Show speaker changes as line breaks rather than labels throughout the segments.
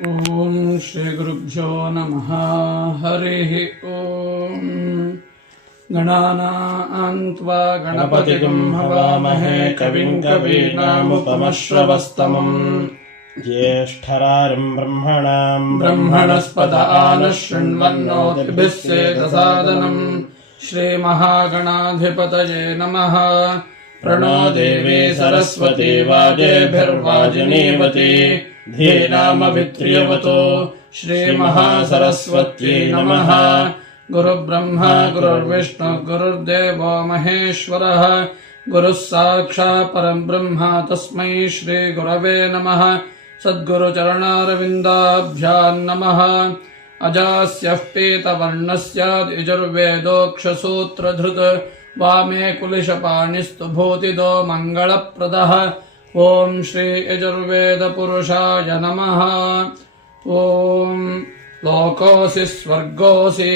ॐ श्रीगुरुभ्यो नमः। हरिः ॐ। गणानां त्वा गणपतिगं हवामहे कविं कवीनामुपमश्रवस्तमम्।
ज्येष्ठराजम् ब्रह्मणाम्
ब्रह्मणस्पद आनः शृण्वन्नोतिभिः सेदसादनम् श्रीमहागणाधिपतये नमः प्रणो देवी सरस्वती वाजेभिर्वाजिनीवती धीनामभित्र्यवतो श्रीमहासरस्वत्यै नमः गुरुब्रह्मा गुरुर्विष्णु गुरुर्देवो महेश्वरः गुरुः साक्षात् परब्रह्म तस्मै श्रीगुरवे नमः सद्गुरुचरणारविन्दाभ्याम् नमः अजास्यः पीतवर्णस्य यजुर्वेदोक्षसूत्रधृत् वामे कुलिशपाणिस्तुभूतितो मङ्गलप्रदः ॐ श्रीयजुर्वेदपुरुषाय नमः। ॐ लोकोऽसि स्वर्गोऽसि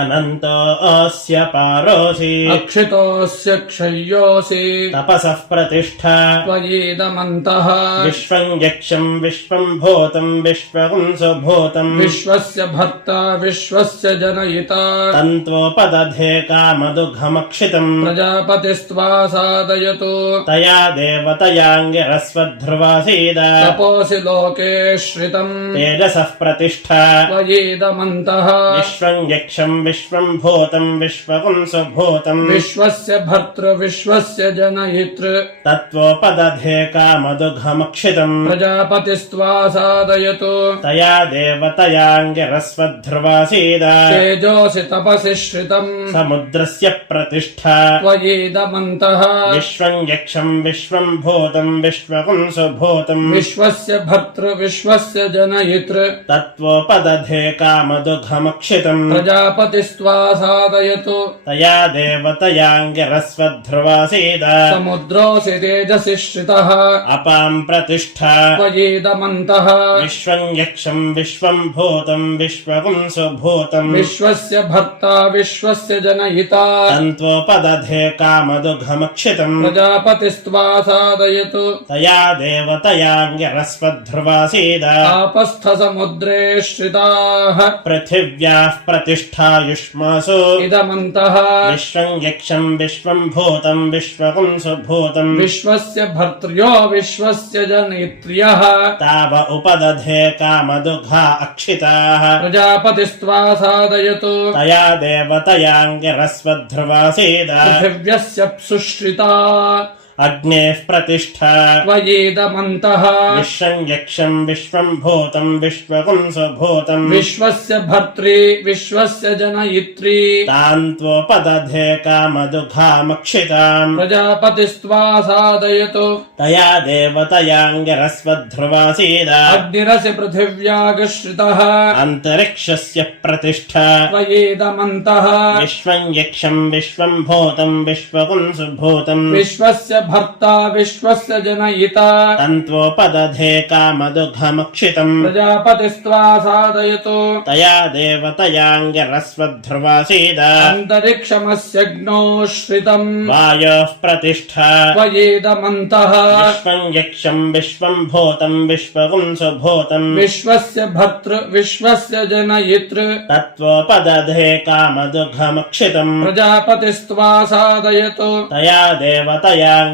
अनन्तोऽस्य पारोऽसि
अक्षितोऽस्य क्षय्योऽसि
तपसः प्रतिष्ठा
त्वयीदमन्तः
विश्वम् यक्षम् विश्वम् भूतम् विश्वम् सुभूतम्
विश्वस्य भर्ता विश्वस्य जनयिता
तन्त्वोपदधे कामदुघमक्षितम्
प्रजापतिस्त्वा सादयतु
तया देवतयाङ्गिरस्वध्रुवासीद
तपोऽसि लोके श्रितम्
तेजसः प्रतिष्ठा
त्वयीदमन्तः
विश्वम् यक्षम् विश्वम् भूतम् विश्वम् सुभूतम्
विश्वस्य भर्तृ विश्वस्य जनयितृ
तत्त्वोपदधे कामदुघमक्षितम्
प्रजापतिस्त्वा सादयतु
तया देवतयाङ्गिरस्वध्रुवासीद
तेजोऽसि तपसि श्रितम्
समुद्रस्य प्रतिष्ठा
त्वयीदमन्तः
विश्वम् यक्षम् विश्वम् भूतम् विश्वम् सुभूतम्
विश्वस्य भर्तृ विश्वस्य जनयितृ
तत्त्वोपदधे कामदुघमक्षितम्
प्रजापतिस्त्वा सादयतु
तया देवतयाङ्गिरस्वध्रुवासीद
समुद्रोऽसि तेजसि श्रितः
अपाम् प्रतिष्ठा
त्वयीदमन्तः
विश्वम् यक्षम् विश्वम् भूतम् विश्वम् सुभूतम्
विश्वस्य भर्ता विश्वस्य जनयिता
तन्त्वोपदधे कामदुघमक्षितम्
प्रजापतिस्त्वा सादयतु
तया देवतयाङ्गिरस्वध्रुवासीद
आपस्थसमुद्रे श्रिताः
पृथिव्याः प्रतिष्ठायुष्मासु
इदमन्तः
विश्वम् यक्षम् विश्वम् भूतम् विश्वम् सुभूतम्
विश्वस्य भर्त्र्यो विश्वस्य जनयित्र्यः
ताव उपदधे कामदुघा अक्षिताः
प्रजापतिस्त्वा सादयतु
तया देवतयाङ्गिरस्वध्रुवासीद
पृथिव्यस्य सुश्रिता
अग्नेः प्रतिष्ठा।
त्वयीदमन्तः।
विश्वम् यक्षम् विश्वम् भूतम् विश्वम् सुभूतम्
विश्वस्य भर्त्री विश्वस्य जनयित्री।
तान्त्वोपदधे कामदुघामक्षिताम्
प्रजापतिस्त्वा सादयतु
तया देवतयाङ्गिरस्वध्रुवासीद।
अग्निरसि पृथिव्यागश्रितः।
अन्तरिक्षस्य प्रतिष्ठा।
त्वयीदमन्तः।
विश्वम् यक्षम् विश्वम् भूतम् विश्वम् सुभूतम्
विश्वस्य भर्ता विश्वस्य जनयिता
तन्त्वोपदधे कामदुघमक्षितम्
प्रजापतिस्त्वा सादयतु
तया देवतयाङ्गिरस्वध्रुवासीद
अन्तरिक्षमस्यग्नौ श्रितम्
वायोः प्रतिष्ठा
त्वयीदमन्तः
विश्वम् यक्षम् विश्वम् भूतम् विश्वम् सुभूतम्
विश्वस्य भर्तृ विश्वस्य जनयितृ
तत्त्वोपदधे कामदुघमक्षितम्
प्रजापतिस्त्वा सादयतु
तया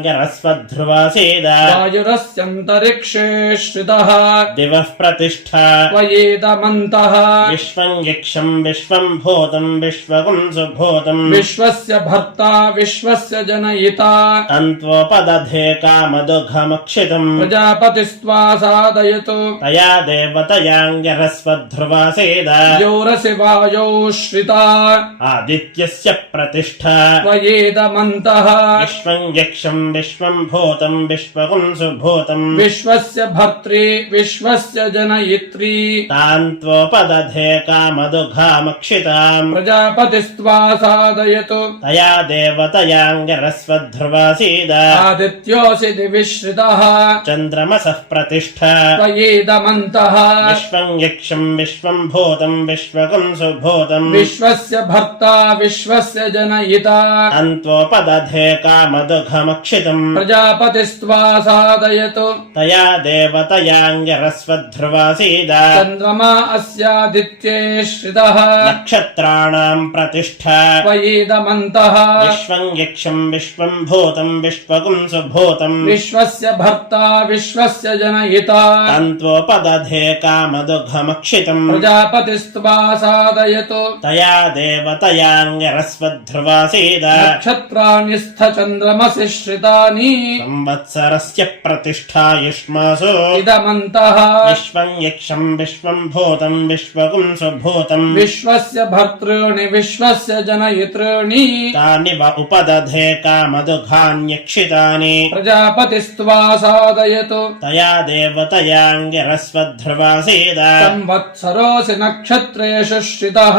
देवतयाङ्गिरस्वध्रुवासीद
वायुरस्यन्तरिक्षे श्रितः
दिवः प्रतिष्ठा
त्वयीदमन्तः
विश्वम् यक्षम् विश्वम् भूतम् विश्वम् सुभूतम्
विश्वस्य भर्ता विश्वस्य जनयिता
तन्त्वोपदधे कामदुघमक्षितम्
प्रजापतिस्त्वा सादयतु
तया देवतयाङ्गिरस्वध्रुवासीद
योरसि वायौ श्रिता
आदित्यस्य प्रतिष्ठा
त्वयेदमन्तः
विश्वम् यक्षम् विश्वम् भूतम् विश्वम् सुभूतम्
विश्वस्य भर्त्री विश्वस्य जनयित्री
तान्त्वोपदधे कामदुघामक्षिताम्
प्रजापतिस्त्वा सादयतु
तया देवतयाङ्गिरस्वध्रुवासीद
आदित्योऽसि दिवि श्रितः
चन्द्रमसः प्रतिष्ठा
त्वयेदमन्तः
विश्वम् यक्षम् विश्वम् भूतम् विश्वम् सुभूतम्
विश्वस्य भर्ता विश्वस्य जनयिता
तन्त्वोपदधे कामदुघमक्षिताम् घमक्षितम्
प्रजापतिस्त्वा
तया देवतयाङ्गिरस्वध्रुवासीद।
चन्द्रमा अस्यादित्ये श्रितः।
नक्षत्राणाम् प्रतिष्ठा।
त्वयीदमन्तः।
विश्वम् यक्षम् विश्वम् भूतम् विश्वगुम् सुभूतम्।
विश्वस्य भर्ता विश्वस्य जनयिता।
तन्त्वोपदधे कामदुघमक्षितम्
प्रजापतिस्त्वा
तया देवतयाङ्गिरस्वध्रुवासीद।
नक्षत्राणि स्थचन्द्रमसि श्रितानि
संवत्सरस्य प्रतिष्ठायुष्मासु
इदमन्तः
विश्वम् यक्षम् विश्वम् भूतम् विश्वगुम् सुभूतम्
विश्वस्य भर्तॄणि विश्वस्य जनयितॄणि
तानि व उपदधे कामदुघान्यक्षितानि
प्रजापतिस्त्वा सादयतु
तया देवतयाङ्गिरस्वध्रुवासीद
संवत्सरोऽसि नक्षत्रेषु श्रितः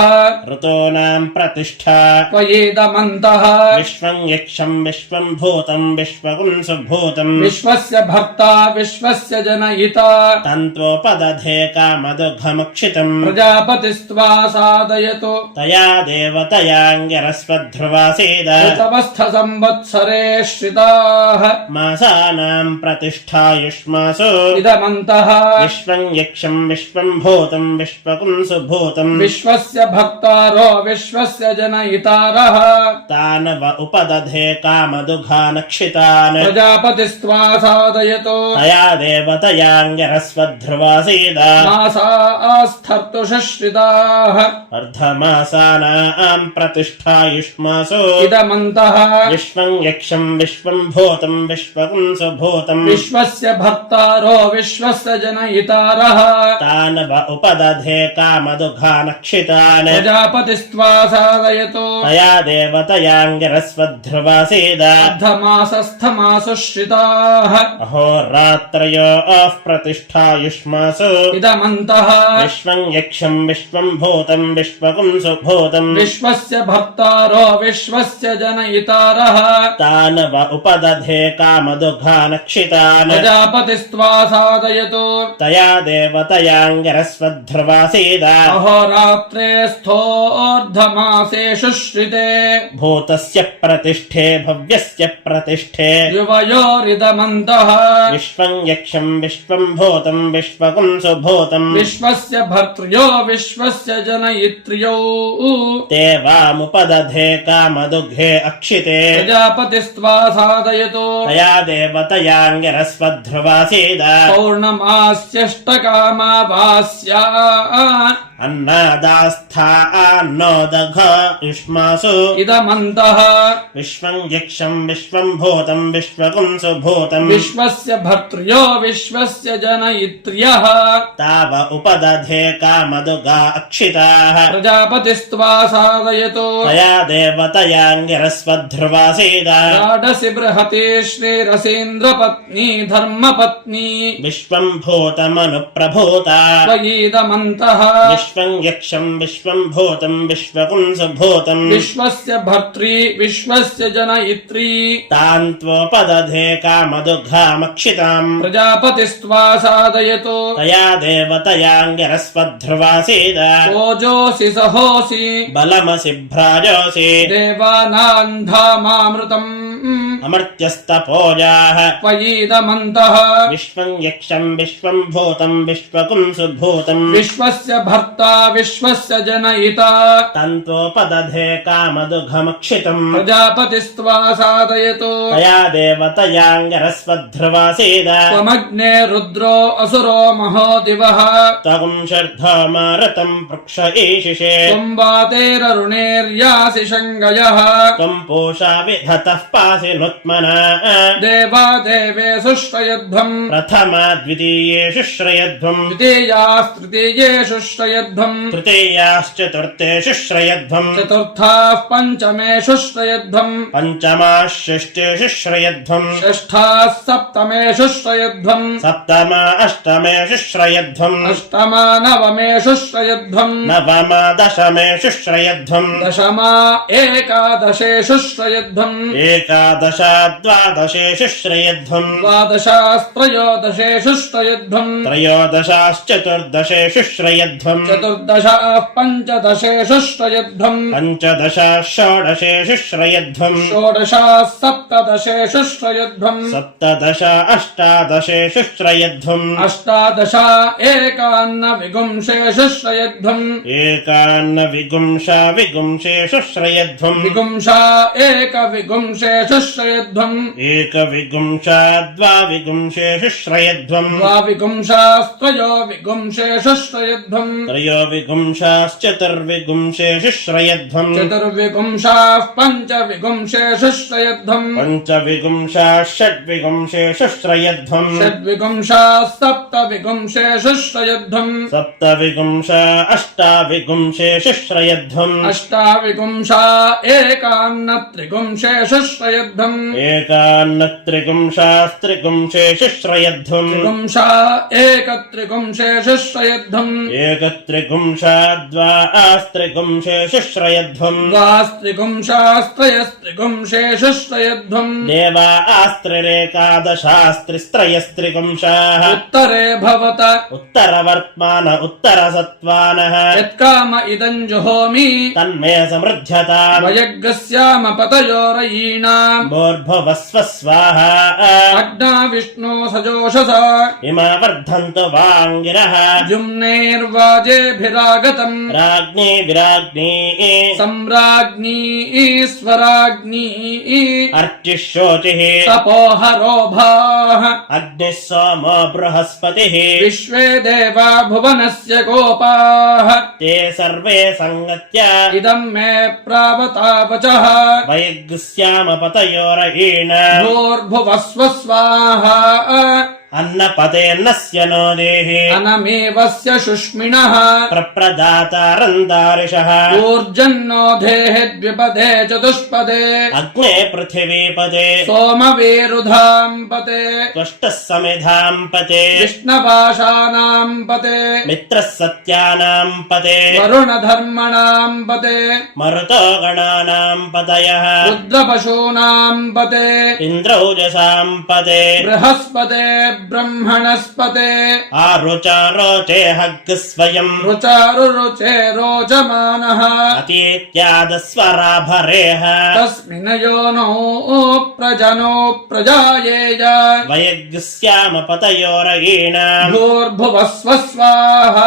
ऋतूनाम् प्रतिष्ठा
त्वयेदमन्तः
विश्वम् यक्षम् विश्वम् भूतम् विश्वगुम् सुभूतम्
विश्वस्य भर्ता विश्वस्य जनयिता
तन्त्वोपदधे कामदुघमक्षितम्
प्रजापतिस्त्वा सादयतु
तया देवतयाङ्गिरस्वध्रुवासीद
ऋतवस्थ संवत्सरे श्रिताः
मासानाम् प्रतिष्ठायुष्मासु
इदमन्तः
विश्वम् यक्षम् विश्वम् भूतम् विश्वगुम् सुभूतम्
विश्वस्य भक्तारो विश्वस्य जनयितारः
तान् व उपदधे कामदुघानक्षितान्
प्रजापतिस्त्वा सादयतु
तया देवतयाङ्गिरस्वध्रुवासीद
मासा आस्थर्तुषश्रिताः।
अर्धमासानाम् प्रतिष्ठायुष्मासु।
इदमन्तः।
विश्वम् यक्षम् विश्वम् भूतम् विश्वगुम् सुभूतम्
विश्वस्य भक्तारो विश्वस्य जनयितारः।
तान् उपदधे कामदुघानक्षितान्।
प्रजापतिस्त्वा सादयतु
तया देवतयाङ्गिरस्वध्रुवासीद
अर्धमासस्थमासु श्रिताः
अहोरात्रयोः प्रतिष्ठायुष्मासु
इदमन्तः।
विश्वम् यक्षम् विश्वम् भूतम् विश्वगुम् सुभूतम्
विश्वस्य भक्तारो विश्वस्य जनयितारः।
तान् व उपदधे कामदुघानक्षितान्।
प्रजापतिस्त्वा सादयतु
तया देवतयाङ्गिरस्वध्रुवासीद
अहोरात्रे स्थोऽर्धमासेषु श्रिते।
भूतस्य प्रतिष्ठे भव्यस्य प्रतिष्ठे
युवयोरिदमन्तः।
विश्वम् यक्षम् विश्वम् भूतम् विश्वगुम् सुभूतम्।
विश्वस्य भर्तृयो विश्वस्य जनयित्र्यौ।
ते वामुपदधे कामदुघे अक्षिते।
प्रजापतिस्त्वा सादयतु
तया देवतयाङ्गिरस्वध्रुवासीद।
पौर्णमास्यष्टकामावास्या
अन्नादास्था अन्नोदघ युष्मासु।
इदमन्तः।
विश्वम् यक्षम् विश्वम् भूतम् विश्वगुम् सुभूतम्
विश्वस्य भर्तृयो विश्वस्य जनयित्र्यः
ताव उपदधे कामदुगा अक्षिताः
प्रजापतिस्त्वा सादयतु
तया देवतयाङ्गिरस्वध्रुवासीद
राडसि बृहति श्रीरसीन्द्रपत्नी धर्मपत्नी
विश्वम् भूतमनुप्रभूता
त्वयीदमन्तः
विश्वम् यक्षम् विश्वम् भूतम् विश्वगुम् सुभूतम्
विश्वस्य भर्त्री विश्वस्य जनयित्री
तान् त्वोपदधे कामदुघामक्षिताम्
प्रजापतिस्त्वा सादयतु
तया देवतयाङ्गिरस्वध्रुवासीद
ओजोऽसि सहोऽसि
बलमसि भ्राजोऽसि
देवानाम् धामामृतम्
अमर्त्यस्तपोजाः।
त्वयीदमन्तः।
विश्वम् यक्षम् विश्वम् भूतम् विश्वकुम् सुभूतम्
विश्वस्य भर्ता विश्वस्य जनयिता।
तन्त्वोपदधे कामदुघमक्षितम्।
प्रजापतिस्त्वा सादयतु
तया देवतयाङ्गिरस्वध्रुवासीद
त्वमग्ने रुद्रो असुरो महो दिवः।
त्वम् शर्धो मारुतम् पृक्ष ईशिषे।
त्वम् वातेररुणेर्यासि शङ्गयः
त्वम् पूषा विधतः पासि नुत्मना
देवा देवे सुश्रयध्वम्
प्रथमा द्वितीयेषु श्रयध्वम्
द्वितीयास्तृतीयेषु श्रयध्वम्
तृतीयाश्चतुर्थेषु श्रयध्वम्
चतुर्थाः पञ्चमेषु श्रयध्वम्
पञ्चमाः षष्ठेषु श्रयध्वम्
षष्ठाः सप्तमेषु श्रयध्वम्
सप्तमा अष्टमेषु श्रयध्वम्
अष्टमा नवमेषु श्रयध्वम्
नवमा दशमेषु श्रयध्वम्
दशमा एकादशेषु श्रयध्वम्
एकादश द्वादशेषु श्रयध्वम्
द्वादशास्त्रयोदशेषु श्रयध्वम्
त्रयोदशाश्चतुर्दशेषु श्रयध्वम्
चतुर्दशाः पञ्चदशेषु श्रयध्वम्
पञ्चदशाः षोडशेषु श्रयध्वम्
षोडशाः सप्तदशेषु श्रयध्वम्
सप्तदश अष्टादशेषु श्रयध्वम्
अष्टादशा एकान्न विगुंशेषु श्रयध्वम्
एकान्न विगुंशा विगुंशेषु श्रयध्वम्
विगुंशा एकविगुंशेषु श्रयध्वम्।
एकविगुंशा द्वाविगुंशेषु श्रयध्वम्
द्वाविगुंशास्त्रयो विगुंशेषु श्रयध्वम्
त्रयोविगुंशाश्चतुर्विगुंशेषु श्रयध्वम्
चतुर्विगुंशाः पञ्चविगुंशेषु श्रयध्वम्
पञ्चविगुंशाः षड्विगुंशेषु श्रयध्वम्
षड्विगुंशाः सप्तविगुंशेषु श्रयध्वम्
सप्तविगुंशा अष्टाविगुंशेषु श्रयध्वम्
अष्टाविगुंशा एकान्न त्रिगुंशेषु श्रयध्वम्
एतान्न त्रिपुंशास्त्रिपुं शेषश्रयध्वम्
त्रिपुंशा एकत्रिपुं शेषश्रयध्वम्
एकत्रिपुंशा आस्त्रिकुं आस्त्रिपुं
शेषश्रयध्वम् द्वास्त्रिपुंशास्त्रयस्त्रिपुं शेषश्रयध्वम्
देवा आस्त्रिरेकादशास्त्रिस्त्रयस्त्रिपुंशाः
उत्तरे भवत।
उत्तरवर्त्मान उत्तरसत्त्वानः।
यत्काम इदम् जुहोमि।
तन्मे
समृध्यता वयज्ञस्यामपतयोरयीणाम्
भोर्भुवस्व स्वाहा
अग्ना विष्णो सजोषसा।
इमा वर्धन्तु वाङ्गिरः।
जुम्नेर्वाजेभिरागतम्
राज्ञी विराज्ञी।
सम्राज्ञी ईश्वराज्ञी
अर्चिशोचिः
तपोहरोभाः
अग्निः सोमो बृहस्पतिः।
विश्वे देवा भुवनस्य गोपाः।
ते सर्वे सङ्गत्य
इदम् मे प्रावतापचः
वैगुस्यामपतयोरयीण
भूर्भुवस्व स्वाहा।
अन्नपतेऽन्नस्य नो देहि।
अनमेवस्य शुष्मिणः।
प्रप्रदातारन्दारिषः।
ऊर्जन्नो देहेद्विपदे चतुष्पदे।
अग्ने पृथिवीपदे।
सोमवीरुधाम् पते
त्वष्टः समिधाम् पते
कृष्णपाशानाम् पते
मित्रः सत्यानाम् पते
वरुणधर्मणाम् पते
मरुतो गणानाम् पतयः
रुद्रपशूनाम् पते
इन्द्रौजसाम् पते
बृहस्पते ब्रह्मणस्पते
आरुचारोचे हग् स्वयम्
रुचारुरुचे रोचमानः
अतीत्यादस्वराभरेह
तस्मिन् योनो प्रजनो प्रजायेय
वयग्स्यामपतयोरयीण
भूर्भुवस्व स्वाहा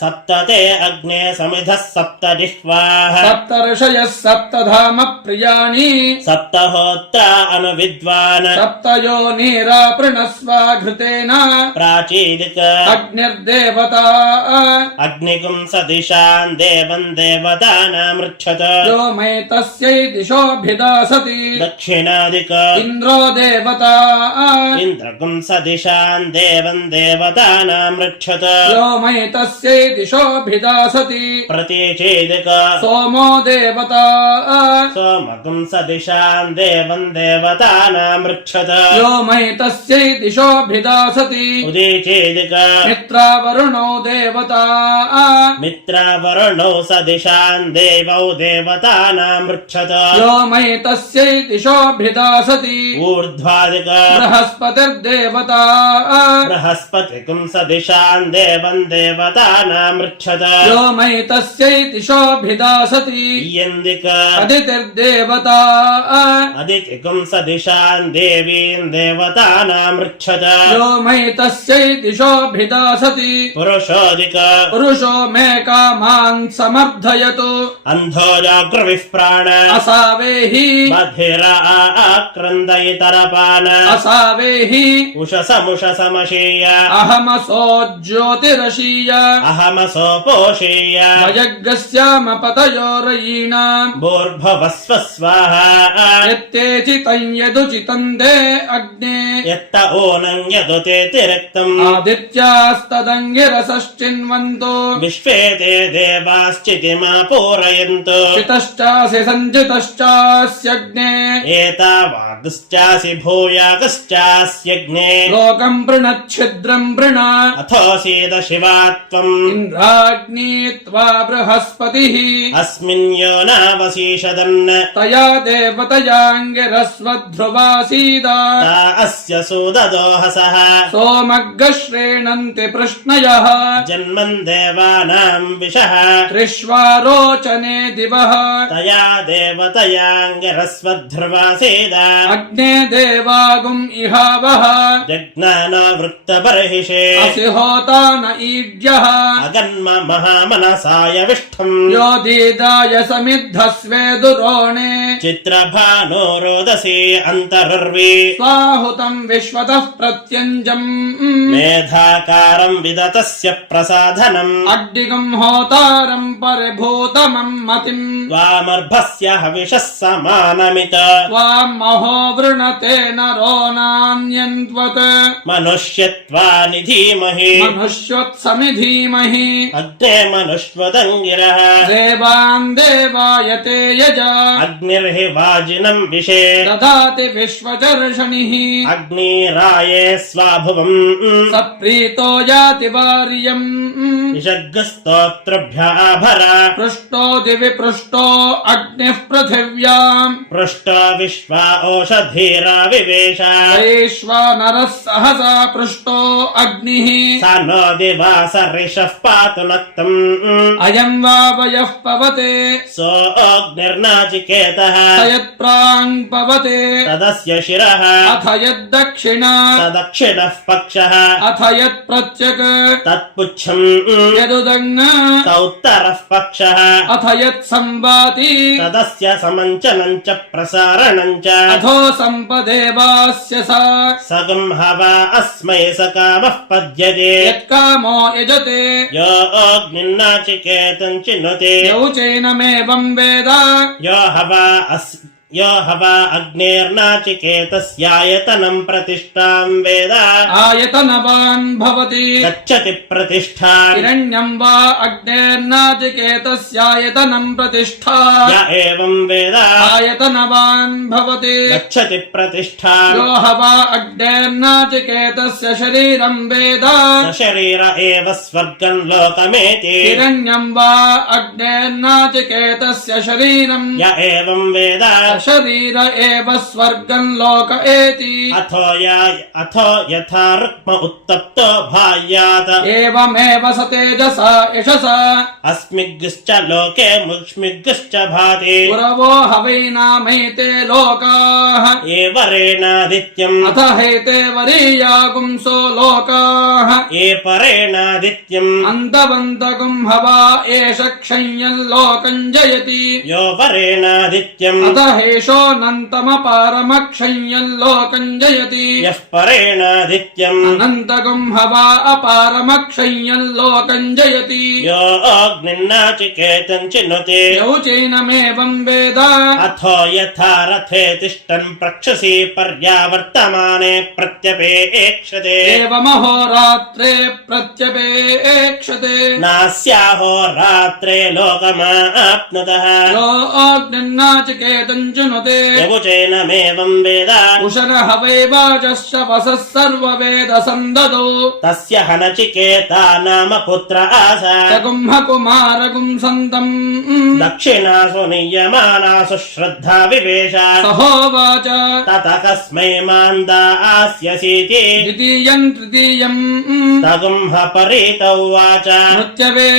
सप्त ते अग्ने समिधः सप्त जिह्वाः
सप्तर्षयः सप्तधाम प्रियाणि
सप्तहोत्रा अनुविद्वान्
सप्तयो नीरापृणस्वा घृतेन
प्राचीदिक
अग्निर्देवता।
अग्निगुं सदिशान् देवन् देवतानामृच्छत
यो मे तस्यै दिशोऽभिदासति
दक्षिणादिक।
इन्द्रो देवता।
इन्द्रगुं सदिशान् देवतानामृच्छत
यो मे तस्यै दिशोऽभिदासति
प्रतीचेदिक।
सोमो देवता।
सोमगुं सदिशान् देवन् देवतानामृच्छत
यो मे तस्यै दिशोऽभिदासति
उदीचेदिक
मित्रावरुणो देवता
मित्रावरुणौ सदिशान् देवौ देवतानामृच्छत
यो मे तस्यै दिशोऽभिदासति
ऊर्ध्वादिक
बृहस्पतिर्देवता
बृहस्पतिगुं सदिशान् देवन् देवतानामृच्छत
यो मे तस्यै दिशोऽभिदासति
इयन्दिक
अदितिर्देवता
अदितिगुं सदिशान् देवीन् देवतानामृच्छत
यो व्योमै तस्यै दिशोऽभिदा
सति। पुरुषोऽधिक।
पुरुषो मे कामान् समर्थयतु।
अन्धो जाग्रविप्राण
असावेहि
मधिरा आक्रन्दयितरपान
असावेहि
उषसमुषसमशीय।
अहमसो ज्योतिरशीय।
अहमसो
पोषीय। भजग्रस्यामपतयोरयीणाम्
भूर्भवस्व स्वाहा।
यत्ते चितम् यदुचितम् दे अग्ने।
यत्त ओ नूनं यदुतेति रक्तम्
आदित्यास्तदङ्गिरसश्चिन्वन्तो
विश्वे ते देवाश्चितिमा पूरयन्तु
चितश्चासि सञ्जितश्चास्यग्ने
एतावादश्चासि भूयागश्चास्यग्ने
लोकम् पृणच्छिद्रम् पृण
अथोऽसीद शिवा त्वम्
इन्द्राग्नी त्वा बृहस्पतिः
अस्मिन् यो नावशीषदन्
तया देवतयाङ्गिरस्वध्रुवासीदा
ता अस्य सुददोहसः
सोमग्गश्रेणन्ति पृष्णयः
जन्मन् देवानाम् विशः
त्रिष्वारोचने दिवः
तया देवतयाङ्गिरस्वध्रुवासीद
अग्ने देवागुम् इहावः
जज्ञानवृत्तबर्हिषे
असि होता न ईड्यः
अगन्म महामनसाय विष्ठम्
यो दीदाय समिद्धस्वे दुरोणे
चित्रभानो रोदसी अन्तर्वी
स्वाहुतम् विश्वतः प्रत्यञ्जम्
मेधाकारम् विदतस्य प्रसाधनम्
अड्डिगम् होतारम् परिभूतमम् मतिम्
त्वामर्भस्य हविषः समानमित
त्वाम् महो वृणते नरो नान्यन्त्वत्
मनुष्यत्वानि धीमहि
मनुष्योत्समि धीमहि
अग्ने मनुष्वदङ्गिरः
देवान् देवायते यजा
अग्निर्हि वाजिनम् विषे
ददाति विश्वचर्षणिः
अग्निराये स्वाभुवम्
स प्रीतो याति वार्यम्
निषग्गस्तोत्रभ्याभर
पृष्टो दिवि पृष्टो अग्निः पृथिव्याम्
पृष्ट विश्वा ओषधीरा विवेश
वैश्वानरः सहसा पृष्टो अग्निः
स नो दिवासरिषः पातु नक्तम्
अयम् वावयः पवते
सोऽग्निर्नाचिकेतः
स यत्प्राङ् पवते
तदस्य शिरः
अथ यद्दक्षिणा
దక్షిణః
పక్షः అథ
యత్ప్రత్యక్
తత్పుచ్చం
యదుదంగ సౌత్తరః పక్షः
అథ యత్సంవాతి
తదస్య సమంచనం చ ప్రసారణం చ
అథో సంపదేవాస్య సా
సగం హవా అస్మై సకామః పద్యతే యత్కామో
యజతే యో
అగ్నిర్నాచికేతం చినుతే యౌ
చైనమేవం వేద
యో హవా అస్ यो हवा अग्नेर्नाचिकेतस्यायतनम् प्रतिष्ठाम् वेद।
आयतनवान् भवति।
गच्छति प्रतिष्ठाम्
हिरण्यम् वा अग्नेर्नाचिकेतस्यायतनम् प्रतिष्ठा।
य एवम् वेद।
आयतनवान् भवति।
गच्छति प्रतिष्ठाम्
यो ह वा अग्नेर्नाचिकेतस्य शरीरम् वेद।
शरीर एव स्वर्गम् लोकमेति।
हिरण्यम् वा अग्नेर्नाचिकेतस्य शरीरम्
य एवम् वेद।
शरीर एव स्वर्गम् लोक एति
अथो या अथो यथा रुक्म उत्तप्तो भायात्
एवमेव स तेजसा यशसा
अस्मिग्श्च लोके मुष्मिग्श्च भाति
पुरवो हवैनामैते लोकाः
एवरेणादित्यम्
अथ हैते वरीयागुंसो लोकाः
ये परेणादित्यम्
अन्तवन्तगुम् हवा एष क्षय्यम् लोकम् जयति
यो वरेणादित्यम्
अथ हेषोऽनन्तमपारमक्षय्यम् लोकम् जयति
यः परेणादित्यम्
अनन्तगुम् हवा अपारमक्षय्यम् लोकम् जयति
यो अग्निन्नाचिकेतम् चिनुते
यौचैनमेवम् वेद।
अथो यथा रथे तिष्ठन् प्रक्षसि पर्यावर्तमाने प्रत्यपेक्षते
एवमहोरात्रे प्रत्यपेक्षते
नास्याहो रात्रे लोकमाप्नुतः।
यो अग्निन्नाचिकेतम्
విజృజునుతే యగుచేనమేవం
వేద ఉషరహ వైవాచశ్చ వస సర్వవేద సందదో
తస్య హనచికేత నామ పుత్ర ఆస
సగుంహ కుమారగుం
సంతం దక్షిణాసు నియమానాసు శ్రద్ధ
వివేశ
సహోవాచ తత కస్మై మాందా
ఆస్యసీతి ద్వితీయం
తృతీయం తగుంహ పరీతౌవాచ
నృత్యవే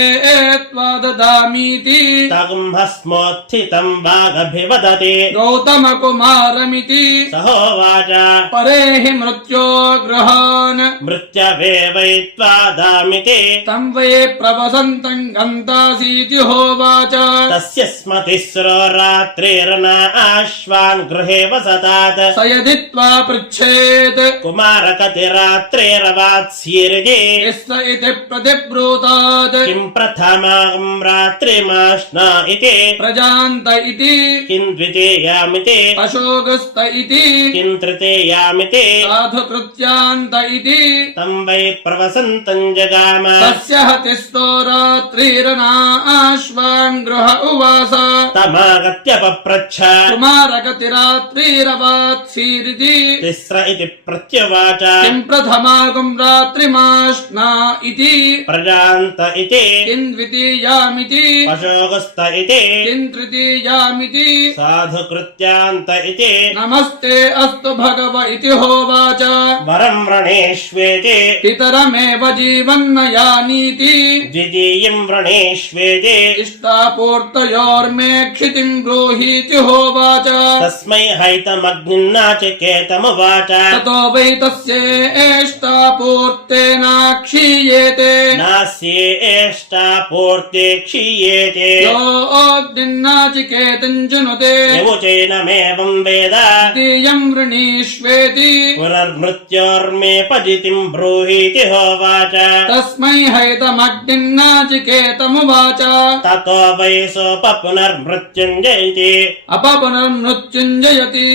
త్వా దదామీతి
తగుంహ స్మోత్థితం వాగభివదతి
గౌతమ
కుమారమితి
సహోవాచ పరే హి మృత్యో
గృహాన్ మృత్యవే వైత్వాదామితి
తం వై ప్రవసంతం గంతాసీతి హోవాచ
తస్య స్మతిస్రో రాత్రేరణ ఆశ్వాన్ గృహే వసతాత్
సయది త్వా పృచ్ఛేత్ కుమారకతి
రాత్రేరవాత్స్యర్జి
ఇస్త ఇతి ప్రతిబ్రూతాత్
కిం ప్రథమాం రాత్రిమాష్నా ఇతి
ప్రజాంత ఇతి
కిం ద్వితీయ तृतीयामिति
अशोकस्त इति।
तृतीयामिति
साधुकृत्यान्त इति।
तं वै प्रवसन्तम् जगाम।
तस्य हतिस्तो रात्रिरनाश्वान् गृह उवास।
तमागत्य पप्रच्छ।
कुमारगतिरात्रिरवात्सीरिति
तिस्र इति प्रत्युवाच।
किम् प्रथमागुम् रात्रिमाश्ना इति।
प्रजान्त इति।
किम् द्वितीयामिति।
अशोकस्त इति।
किम् तृतीयामिति।
साधुकृत्यान्त इति।
नमस्ते अस्तु भगव इति होवाच।
वरम् व्रणेष्वेति।
पितरमेव जीवन्नयानीति
द्वितीयम् व्रणेष्वेति।
इष्टापूर्तयोर्मे क्षितिम् ब्रूहीति होवाच।
तस्मै हैतमग्निन्नाचिकेतमुवाच।
ततो वै तस्येष्टापूर्तेना क्षीयेते
नास्ये एष्टापूर्ते क्षीयेते।
योऽग्निन्नाचिकेतम् चिनुते
यवुचैनमेवम् वेद
द्वितीयम् वृणीष्वेति
पुनर्मृत्योर्मे पजितिम् ब्रूहीति होवाच
तस्मै हैतमग्निन्नाचिकेतमुवाच
ततो वै सोपपुनर्मृत्युञ्जयति
अपपुनर्मृत्युञ्जयति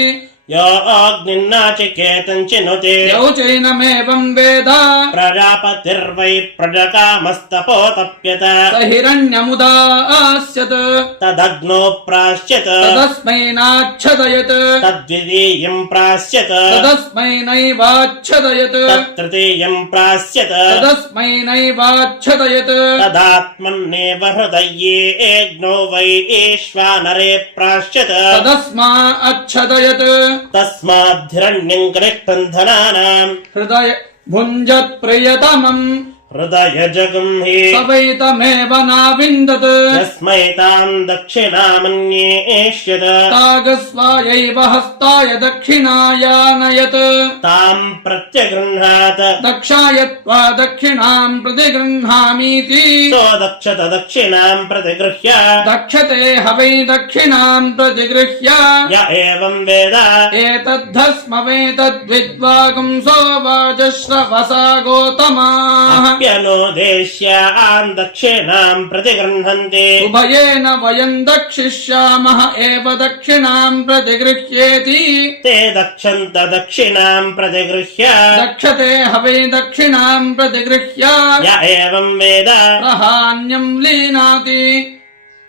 यो अग्निन्नाचिकेतम् चिनुते।
यौ चैनमेवम् वेद।
प्रजापतिर्वै प्रजकामस्तपोतप्यत।
स हिरण्यमुदास्यत्
तदग्नो प्राश्यत।
तदस्मै नाच्छदयत्।
तद्वितीयम् प्राश्यत।
तदस्मै नैवाच्छदयत्।
तत्तृतीयम् प्राश्यत।
तदस्मै नैवाच्छदयत्।
तदात्मन्नेव हृदये एग्नो वै एष्वानरे प्राश्यत।
तदस्मा अच्छदयत्।
तस्माद्धिरण्यम् कनिष्ठम् धनानाम्
हृदय भुञ्जत् प्रियतमम्
हृदयजगम् हि
स वैतमेव नाविन्दत्
यस्मै ताम् दक्षिणामन्ये एष्यत
तागस्वायैव हस्ताय दक्षिणायानयत्
ताम् प्रत्यगृह्णात्
दक्षाय त्वा दक्षिणाम् प्रतिगृह्णामीति
सो दक्षत दक्षिणाम् प्रतिगृह्य
दक्षते हवै दक्षिणाम् प्रतिगृह्य
य एवम् वेद
एतद्धस्म वेतद्विद्वागुंसो वाजश्रवसा गोतमाः
अप्यनोदेश्यान् दक्षिणाम् प्रतिगृह्णन्ति
उभयेन वयम् दक्षिष्यामः एव दक्षिणाम् प्रतिगृह्येति
ते दक्षन्त दक्षिणाम् प्रतिगृह्य
दक्षते हवै दक्षिणाम् प्रतिगृह्य
य एवम् वेद
प्रहान्यम् लीनाति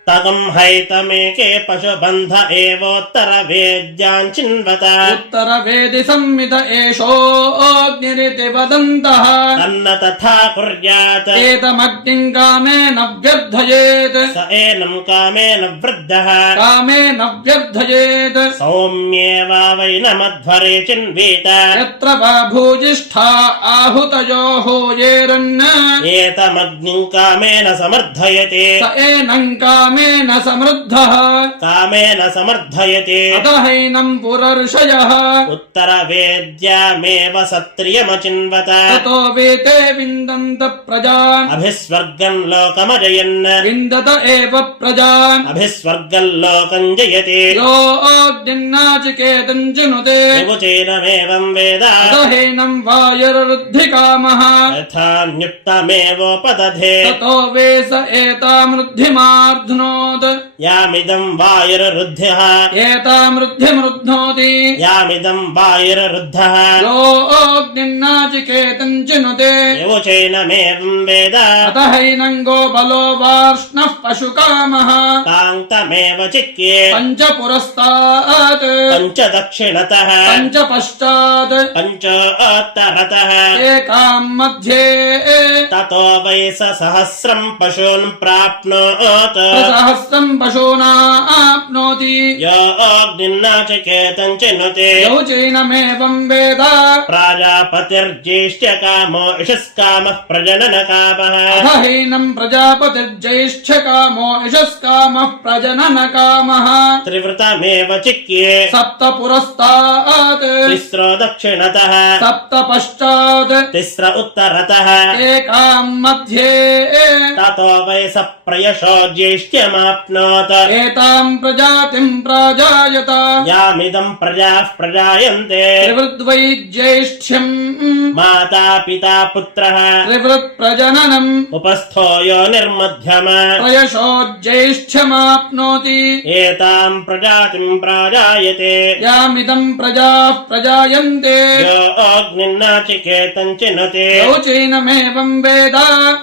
ततम् हैतमेके पशुबन्ध एवोत्तरवेद्यान् चिन्वत
उत्तरवेदि संवित एषोऽग्निरिति वदन्तः
तन्न तथा कुर्यात्
एतमग्निम् कामेन व्यर्थयेत्
स एनम् कामेन वृद्धः
कामेन व्यर्थयेत्
सौम्येवा वै न मध्वरे चिन्वीत
यत्र वा भूजिष्ठा आहुतयोः येरन्
एतमग्निम् कामेन समर्थयते
स एनम् कामेन కామేన
సమర్థ. కామేన
సమర్థయతే. అతహైనం
పురర్షయ. ఉత్తర
వేద్యామేవ సత్రియమచిన్వత. తతో వేతే
విందంత ప్రజాన్
అభిస్వర్గం లోకమజయన్ విందత
ఏవ ప్రజాన్ అభిస్వర్గం
లోకం జయతే.
యోగ్నిన్నాచికేతం జనుతే.
ఉచైనమేవం వేద.
అతహైనం వాయురుద్ధి
కామ. యథాన్యుక్తమేవోపదధే. తతో వేస ఏతామృద్ధిమార్ధునో. एतामृद्धिमार्ध्नोत्
यामिदम् वायुररुद्धः
एतामृद्धिमृध्नोति
यामिदम् वायुररुद्धः
योऽग्निन्नाचिकेतम् चिनुते
निगुचैनमेवम् वेद
अतहैनम् गोबलो वार्ष्णः पशुकामः
कान्तमेव चिक्ये
पञ्च पुरस्तात्
पञ्च दक्षिणतः
पञ्च पश्चात्
पञ्च उत्तरतः
एकाम् मध्ये
ततो वै स सहस्रम् पशून् प्राप्नोत्
सहस्रम् पशूना आप्नोति।
यो अग्निन्नाचिकेतम् चिनुते
यौ चैनमेवम् वेद।
प्राजापतिर्ज्येष्ठकामो यशस्कामः प्रजननकामः।
अधहीनम् प्रजापतिर्ज्यैष्ठकामो यशस्कामः प्रजननकामः।
त्रिवृतमेव चिक्ये।
सप्त पुरस्तात्
तिस्रो दक्षिणतः।
सप्त पश्चात्
तिस्र उत्तरतः।
एकाम् मध्ये।
ततो वै स प्रयशो ज्येष्ठ्य। राज्यमाप्नोत्
एताम् प्रजातिम् प्राजायत।
यामिदम् प्रजाः प्रजायन्ते।
त्रिवृद्वैज्येष्ठ्यम्
माता पिता पुत्रः।
त्रिवृत्प्रजननम्
उपस्थो यो निर्मध्यम।
प्रयशोज्येष्ठ्यमाप्नोति
एताम् प्रजातिम् प्राजायते।
यामिदम् प्रजाः प्रजायन्ते।
यो अग्निन्नाचिकेतम् चिनुते।
शौचैनमेवम् वेद।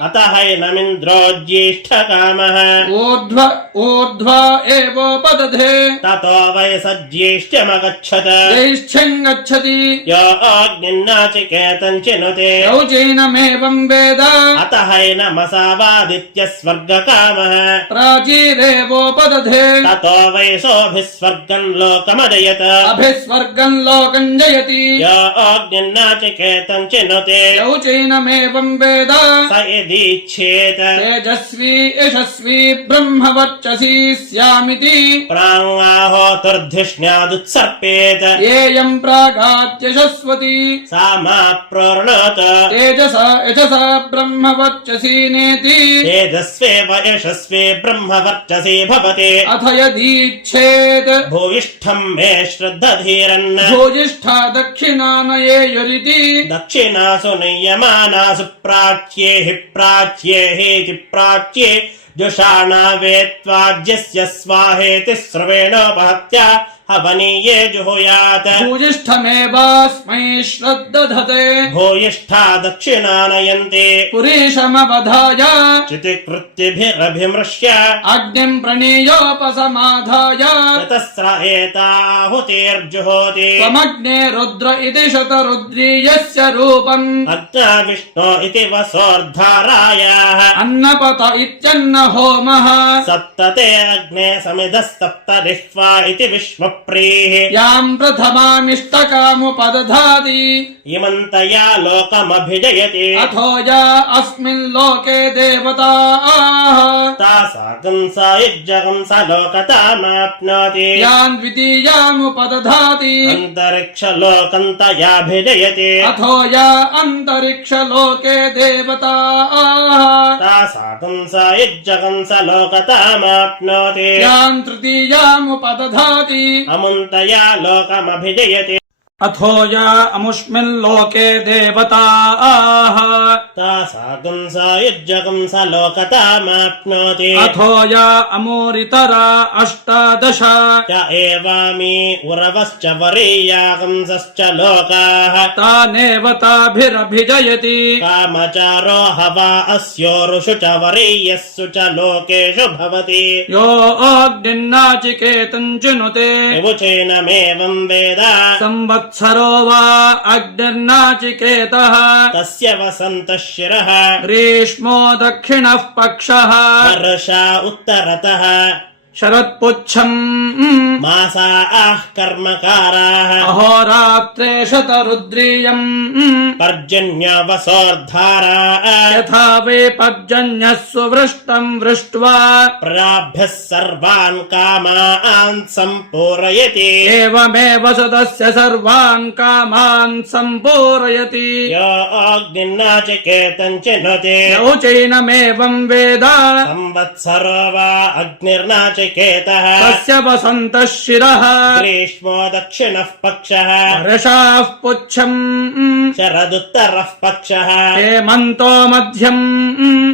अत हैनमिन्द्रो ज्येष्ठकामः
ऊर्ध्व ऊर्ध्वा एवोपदधे
ततो वै स ज्येष्ठ्यमगच्छत
ज्येष्ठ्यम् गच्छति।
यो चिनुते।
शौचैनमेवम् वेद।
अत हैनमसावादित्य स्वर्गकामः
प्राचीरेवोपदधे
ततो वै सोऽभिः स्वर्गम् लोकमजयत।
अभिस्वर्गम् लोकम् जयति।
यो अग्निन्नाचिकेतम् चिनुते।
शौचैनमेवम् वेद।
स यदीच्छेत।
तेजस्वी यशस्वी ब्रह्मवर्चसी బ్రహ్మవర్చసీ
స్యామితి
ప్రాణాహోతుర్ధిష్ణ్యాదుత్సర్పేత ఏయం
ప్రాగాత్యశస్వతి సా మా
ప్రోరణత తేజస యశస బ్రహ్మవర్చసీ
నేతి తేజస్వేవ యశస్వే బ్రహ్మవర్చసీ
భవతే అథ
యదీచ్ఛేత్ భూయిష్ఠం మే
శ్రద్ధధీరన్న భూజిష్ఠా దక్షిణానయేయురితి
దక్షిణాసు నియమానాసు ప్రాచ్యే హి ప్రాచ్యే హేతి ప్రాచ్యే जुषाणा वेत्वाज्यस्य स्वाहेति श्रवेणोपहत्या हवनीये जुहुयात्
भूयिष्ठमेवास्मै श्रद्दधते
भूयिष्ठा दक्षिणानयन्ते।
पुरीशमवधाय।
चितिकृत्यभिरभिमृश्य।
अग्निम् प्रणीयोपसमाधाय।
एताहुतिर्जुहोति
त्वमग्ने रुद्र इति शतरुद्रीयस्य रूपम्।
अग्ना विष्णो इति वसोर्धारायाः।
अन्नपत इत्यन्न होमः।
सप्तते अग्ने समिधः सप्तरिह्वा इति ప్రేః
యాం ప్రథమామిష్టకాముపదధాది
ఇమంతయా లోకమభిజయతే
అథో యా అస్మిన్ లోకే దేవతాః
తా సాగం సాయుజ్జగం స లోకతామాప్నోతి
యాం ద్వితీయాముపదధాతి
అంతరిక్ష లోకం
తయాభిజయతే అథో యా అంతరిక్ష
లోకే దేవతాః తా సాగం సాయుజ్జగం
స లోకతామాప్నోతి
యాం తృతీయాముపదధాతి అముంతయా లోకమభిజయతే.
अथो या अमुष्मिन् लोके देवताः
तासाकम् सा युज्जकम् स लोकतामाप्नोति
अथो या अमूरितरा अष्टादश
च एवामी उरवश्च वरीयाकंसश्च लोकाः
तानेव ताभिरभिजयति
कामचारो हवा अस्योरुषु च वरीयस्सु च लोकेषु भवति
यो अग्निन्नाचिकेतम् चिनुते
विमुचेनमेवम् वेद
संवत्सरो वा अग्निर्नाचिकेतः
तस्य वसन्तः शिरः
ग्रीष्मो दक्षिणः पक्षः
वर्षा उत्तरतः
शरत्पुच्छम्।
मासा आः कर्मकाराः।
अहोरात्रे शतरुद्रीयम्
पर्जन्यवसोर्धारा।
यथा वे पर्जन्यः सुवृष्टम् वृष्ट्वा।
प्राभ्यः सर्वान् कामान् सम्पूरयति।
एवमेव सदस्य सर्वान् कामान् सम्पूरयति।
यो अग्निर्नाचिकेतम् चिनुते
यौचैनमेवम् वेद।
संवत्सरो वा अग्निर्नाचिकेतः
तस्य वसन्तः शिरः
ग्रीष्मो दक्षिणः पक्षः
वर्षाः पुच्छम्
शरदुत्तरः पक्षः
हेमन्तो मध्यम्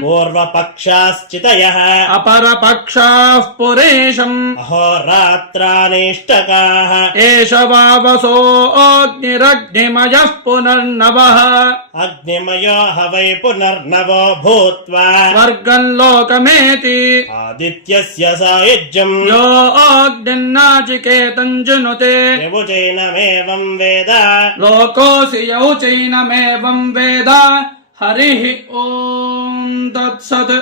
पूर्वपक्षाश्चितयः
अपरपक्षाः पुरेशम्
अहोरात्रानिष्टकाः
एष वावसो अग्निरग्निमयः पुनर्नवः
अग्निमयो ह वै पुनर्नवो भूत्वा
स्वर्गम् लोकमेति
आदित्यस्य सायुज्यम्
यो अग्निन्नाचिकेतम् जुनुते
विभुजैनमेवम् वेद
लोकोऽसि यौ चैनमेवम् वेद हरिः ॐ तत्सत्